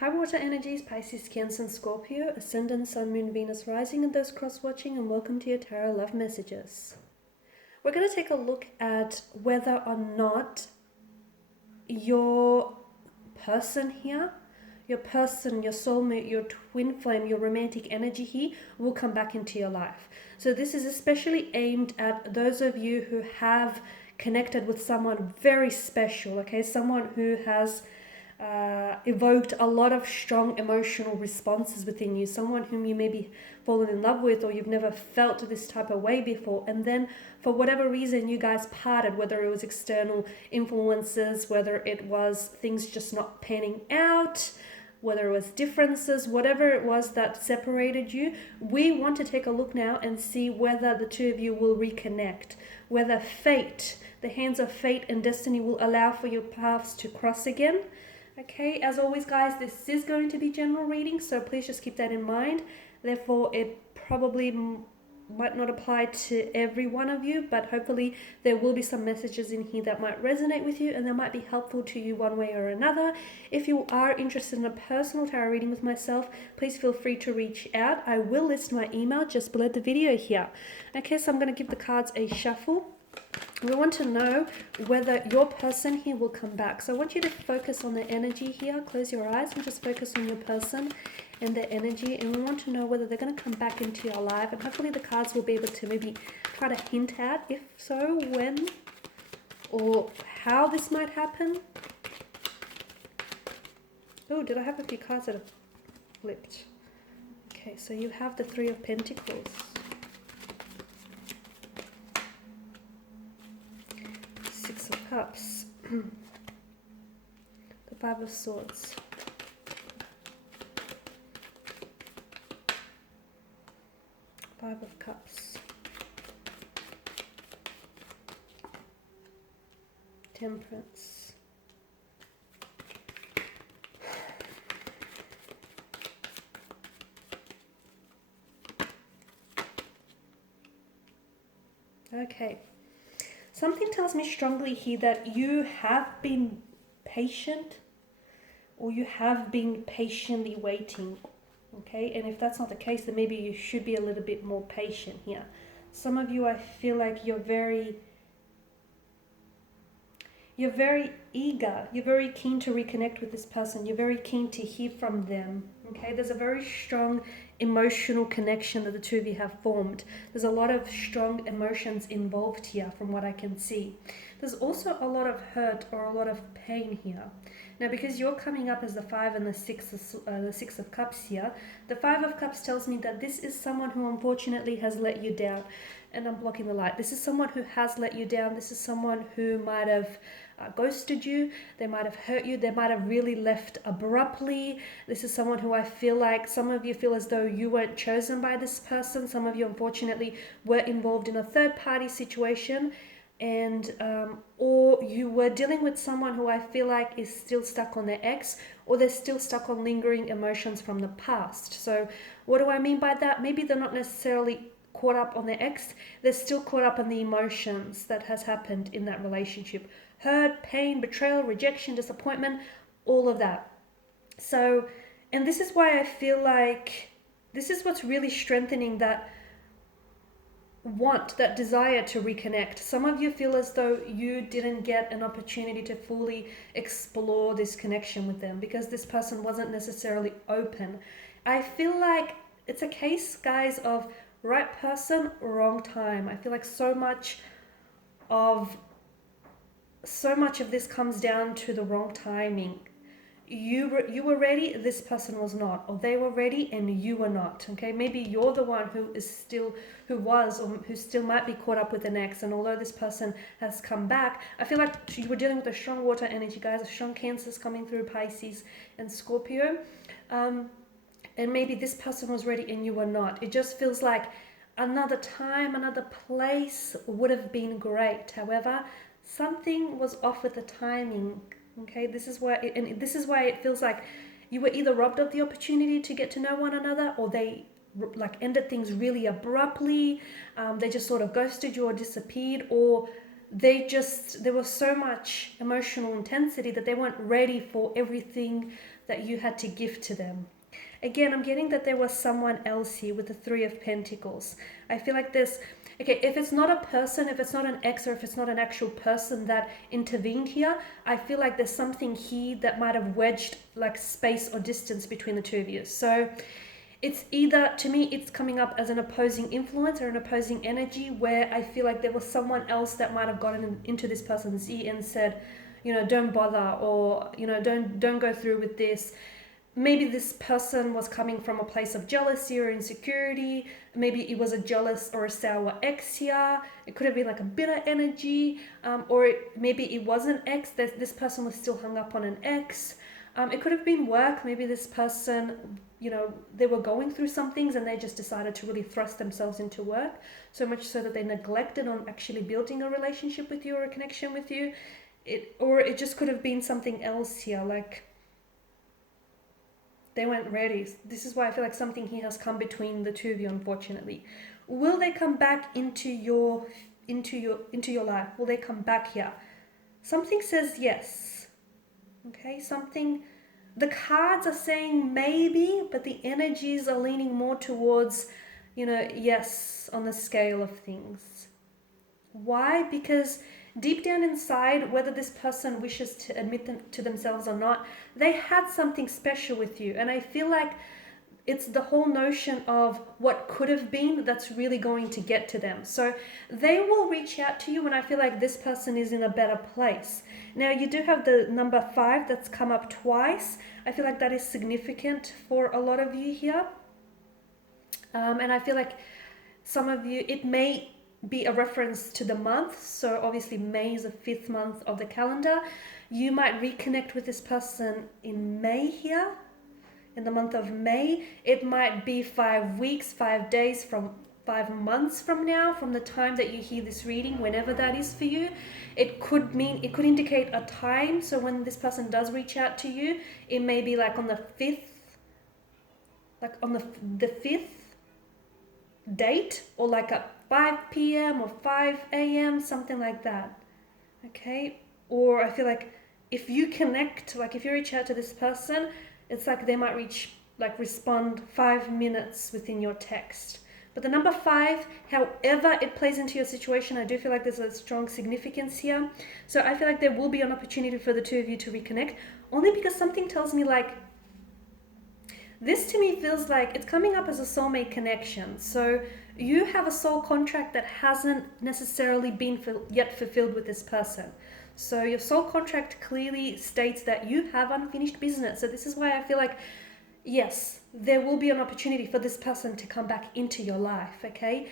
High water energies, Pisces, Cancer, and Scorpio, Ascendant, Sun, Moon, Venus, Rising, and those cross-watching, and welcome to your Tarot Love Messages. We're going to take a look at whether or not your person here, your person, your soulmate, your twin flame, your romantic energy here will come back into your life. So this is especially aimed at those of you who have connected with someone very special, okay? Someone who has evoked a lot of strong emotional responses within you, someone whom you maybe fallen in love with or you've never felt this type of way before, and then for whatever reason you guys parted, whether it was external influences, whether it was things just not panning out, whether it was differences, whatever it was that separated you. We want to take a look now and see whether the two of you will reconnect, whether fate, the hands of fate and destiny will allow for your paths to cross again. Okay, as always guys, this is going to be general reading, so please just keep that in mind. Therefore, it probably might not apply to every one of you, but hopefully there will be some messages in here that might resonate with you and that might be helpful to you one way or another. If you are interested in a personal tarot reading with myself, please feel free to reach out. I will list my email just below the video here. Okay, so I'm going to give the cards a shuffle. We want to know whether your person here will come back. So I want you to focus on the energy here. Close your eyes and just focus on your person and their energy. And we want to know whether they're going to come back into your life. And hopefully the cards will be able to maybe try to hint at, if so, when or how this might happen. Oh, did I have a few cards that have flipped? Okay, so you have the Three of Pentacles. Six of Cups, the Five of Swords, Five of Cups, Temperance, okay. Something tells me strongly here that you have been patient, or you have been patiently waiting, okay? And if that's not the case, then maybe you should be a little bit more patient here. Some of you, I feel like you're very eager, you're very keen to reconnect with this person, you're very keen to hear from them, okay? There's a very strong emotional connection that the two of you have formed. There's a lot of strong emotions involved here from what I can see. There's also a lot of hurt or a lot of pain here. Now, because you're coming up as the Five and the Six of Cups here, the Five of Cups tells me that this is someone who unfortunately has let you down. And I'm blocking the light. This is someone who has let you down. This is someone who might have ghosted you. They might have hurt you. They might have really left abruptly. This is someone who I feel like some of you feel as though you weren't chosen by this person. Some of you unfortunately were involved in a third-party situation, and or you were dealing with someone who I feel like is still stuck on their ex, or they're still stuck on lingering emotions from the past. So what do I mean by that? Maybe they're not necessarily caught up on their ex, they're still caught up on the emotions that has happened in that relationship. Hurt, pain, betrayal, rejection, disappointment, all of that. So, and this is why I feel like this is what's really strengthening that want, that desire to reconnect. Some of you feel as though you didn't get an opportunity to fully explore this connection with them because this person wasn't necessarily open. I feel like it's a case, guys, of right person, wrong time. I feel like so much of this comes down to the wrong timing. You were ready, this person was not, or they were ready and you were not. Okay, maybe you're the one who still might be caught up with an ex, and although this person has come back, I feel like you were dealing with a strong water energy, guys, a strong Cancers coming through, Pisces and Scorpio. And maybe this person was ready and you were not. It just feels like another time, another place would have been great. However, something was off with the timing. Okay, this is why it feels like you were either robbed of the opportunity to get to know one another, or they like ended things really abruptly. They just sort of ghosted you or disappeared, or there was so much emotional intensity that they weren't ready for everything that you had to give to them. Again, I'm getting that there was someone else here with the Three of Pentacles. I feel like there's, okay, if it's not a person, if it's not an ex, or if it's not an actual person that intervened here, I feel like there's something here that might have wedged like space or distance between the two of you. So it's either, to me, it's coming up as an opposing influence or an opposing energy where I feel like there was someone else that might have gotten into this person's ear and said, you know, don't bother, or, you know, don't go through with this. Maybe this person was coming from a place of jealousy or insecurity. Maybe it was a jealous or a sour ex here. It could have been like a bitter energy, or maybe it was an ex. This person was still hung up on an ex. It could have been work. Maybe this person, you know, they were going through some things and they just decided to really thrust themselves into work, so much so that they neglected on actually building a relationship with you or a connection with you. Or it just could have been something else here, like they weren't ready. This is why I feel like something here has come between the two of you, unfortunately. Will they come back into your life? Will they come back here? Something says yes. Okay, something, the cards are saying maybe, but the energies are leaning more towards, you know, yes, on the scale of things. Why? Because deep down inside, whether this person wishes to admit them to themselves or not, they had something special with you. And I feel like it's the whole notion of what could have been that's really going to get to them. So they will reach out to you when I feel like this person is in a better place. Now, you do have the number 5 that's come up twice. I feel like that is significant for a lot of you here. And I feel like some of you, it may be a reference to the month. So obviously May is the 5th month of the calendar. You might reconnect with this person in May here, in the month of May. It might be 5 weeks, 5 days, from 5 months from now, from the time that you hear this reading, whenever that is for you. It could indicate a time. So when this person does reach out to you, it may be like on the 5th, like on the 5th date, or like at 5 p.m. or 5 a.m., something like that. Okay? Or I feel like if you connect, like if you reach out to this person, it's like they might respond 5 minutes within your text. But the number 5, however it plays into your situation, I do feel like there's a strong significance here. So I feel like there will be an opportunity for the two of you to reconnect, only because something tells me like, this to me feels like it's coming up as a soulmate connection. So you have a soul contract that hasn't necessarily been yet fulfilled with this person. So your soul contract clearly states that you have unfinished business. So this is why I feel like, yes, there will be an opportunity for this person to come back into your life, okay?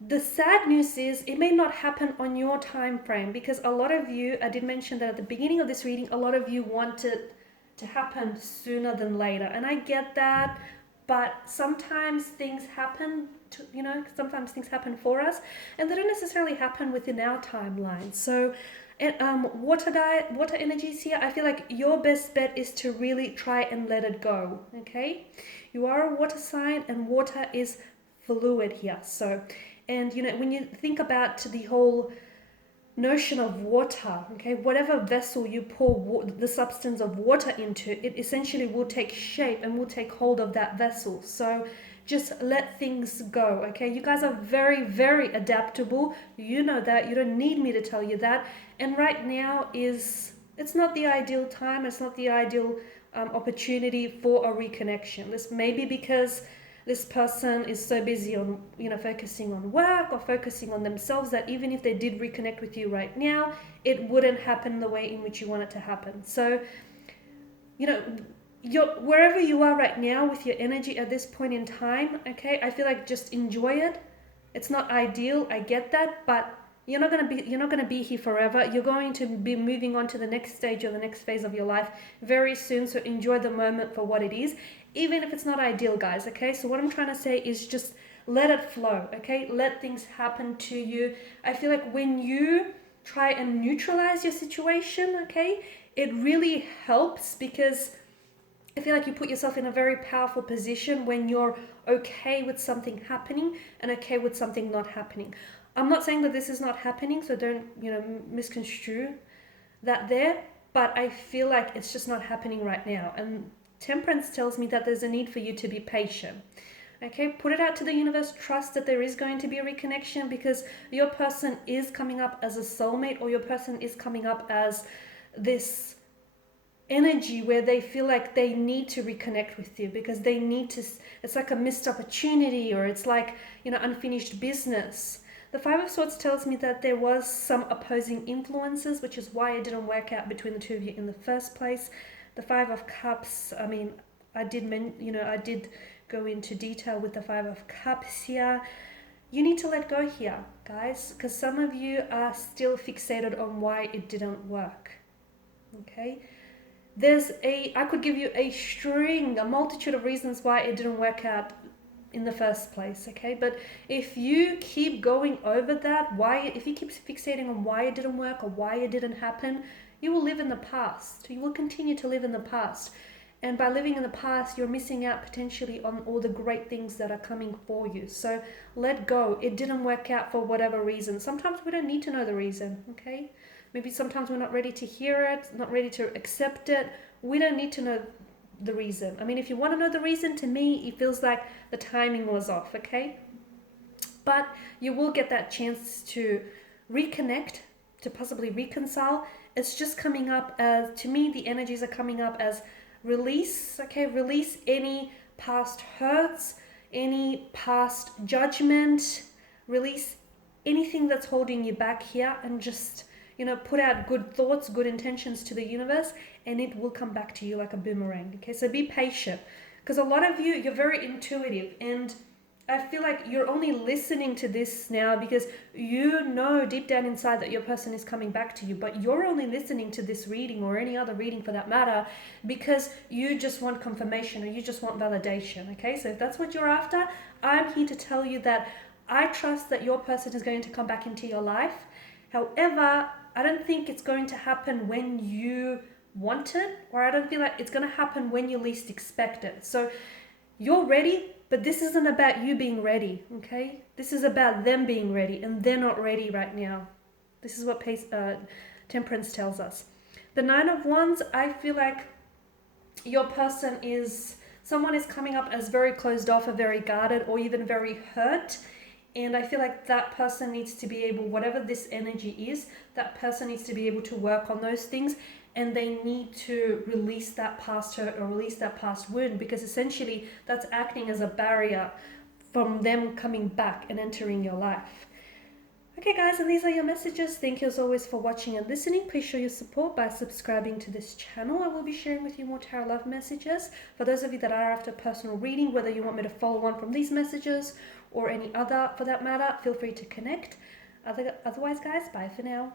The sad news is it may not happen on your time frame, because a lot of you, I did mention that at the beginning of this reading, a lot of you wanted to happen sooner than later, and I get that, but sometimes things happen sometimes things happen for us, and they don't necessarily happen within our timeline. So water energies here, I feel like your best bet is to really try and let it go. Okay, you are a water sign, and water is fluid here. So, and when you think about the whole notion of water, okay, whatever vessel you pour the substance of water into, it essentially will take shape and will take hold of that vessel. So just let things go, okay? You guys are very, very adaptable. You know that. You don't need me to tell you that. And right now it's not the ideal time. It's not the ideal opportunity for a reconnection. This may be because this person is so busy on, focusing on work or focusing on themselves, that even if they did reconnect with you right now, it wouldn't happen the way in which you want it to happen. So, wherever you are right now with your energy at this point in time, okay, I feel like just enjoy it. It's not ideal, I get that, but you're not gonna be here forever. You're going to be moving on to the next stage or the next phase of your life very soon. So enjoy the moment for what it is, even if it's not ideal, guys. Okay, so what I'm trying to say is just let it flow. Okay, let things happen to you. I feel like when you try and neutralize your situation, okay, it really helps, because I feel like you put yourself in a very powerful position when you're okay with something happening and okay with something not happening. I'm not saying that this is not happening, so don't, misconstrue that there, but I feel like it's just not happening right now. And Temperance tells me that there's a need for you to be patient. Okay, put it out to the universe. Trust that there is going to be a reconnection, because your person is coming up as a soulmate, or your person is coming up as this energy where they feel like they need to reconnect with you, because they need to, it's like a missed opportunity, or it's like, unfinished business. The Five of Swords tells me that there was some opposing influences, which is why it didn't work out between the two of you in the first place. The Five of Cups, I did go into detail with the Five of Cups here. You need to let go here, guys, because some of you are still fixated on why it didn't work. Okay? I could give you a multitude of reasons why it didn't work out in the first place, okay? But if you keep going over that, if you keep fixating on why it didn't work or why it didn't happen, you will live in the past. You will continue to live in the past. And by living in the past, you're missing out potentially on all the great things that are coming for you. So let go. It didn't work out for whatever reason. Sometimes we don't need to know the reason, okay? Maybe sometimes we're not ready to hear it, not ready to accept it. We don't need to know the reason. If you want to know the reason, to me, it feels like the timing was off, okay? But you will get that chance to reconnect, to possibly reconcile. It's just coming up as, to me, the energies are coming up as release, okay? Release any past hurts, any past judgment, release anything that's holding you back here, and just, put out good thoughts, good intentions to the universe, and it will come back to you like a boomerang, okay? So be patient, because a lot of you, you're very intuitive, and I feel like you're only listening to this now because you know deep down inside that your person is coming back to you, but you're only listening to this reading, or any other reading for that matter, because you just want confirmation, or you just want validation, okay? So if that's what you're after, I'm here to tell you that I trust that your person is going to come back into your life. However, I don't think it's going to happen when you want it, or I don't feel like it's going to happen when you least expect it. So you're ready, but this isn't about you being ready, okay? This is about them being ready, and they're not ready right now. This is what Temperance tells us. The Nine of Wands, I feel like your person someone is coming up as very closed off, or very guarded, or even very hurt. And I feel like that person needs to be able, whatever this energy is, that person needs to be able to work on those things, and they need to release that past hurt or release that past wound, because essentially that's acting as a barrier from them coming back and entering your life. Okay guys, and these are your messages. Thank you as always for watching and listening. Please show your support by subscribing to this channel. I will be sharing with you more tarot love messages. For those of you that are after personal reading, whether you want me to follow on from these messages or any other for that matter, feel free to connect. Otherwise guys, bye for now.